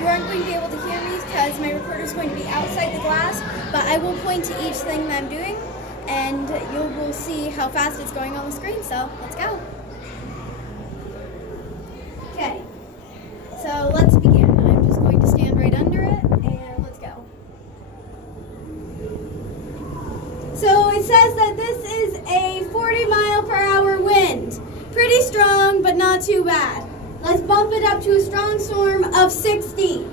You aren't going to be able to hear me because my recorder is going to be outside the glass, but I will point to each thing that I'm doing, and you will see how fast it's going on the screen, so let's go. Okay, so let's begin. I'm just going to stand right under it, and let's go. So it says that this is a 40-mile-per-hour wind. Pretty strong, but not too bad. Let's bump it up to a strong storm of 60.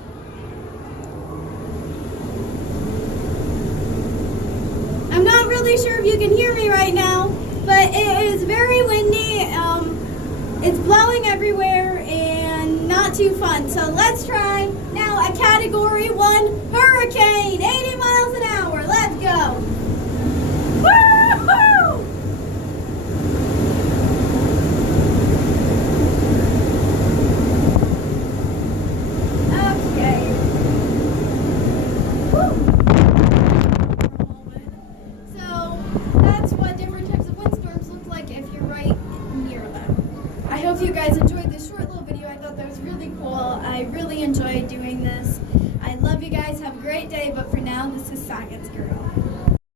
I'm not really sure if you can hear me right now, but it is very windy. It's blowing everywhere and not too fun. So let's try now a Category 1 hurricane, 80 miles an hour. Let's go. Woo-hoo! Okay. Woo! So that's what different types of windstorms look like if you're right near them. I hope you guys enjoyed this short little video. I thought that was really cool. I really enjoyed doing this. I love you guys. Have a great day. But for now, this is Science Girl.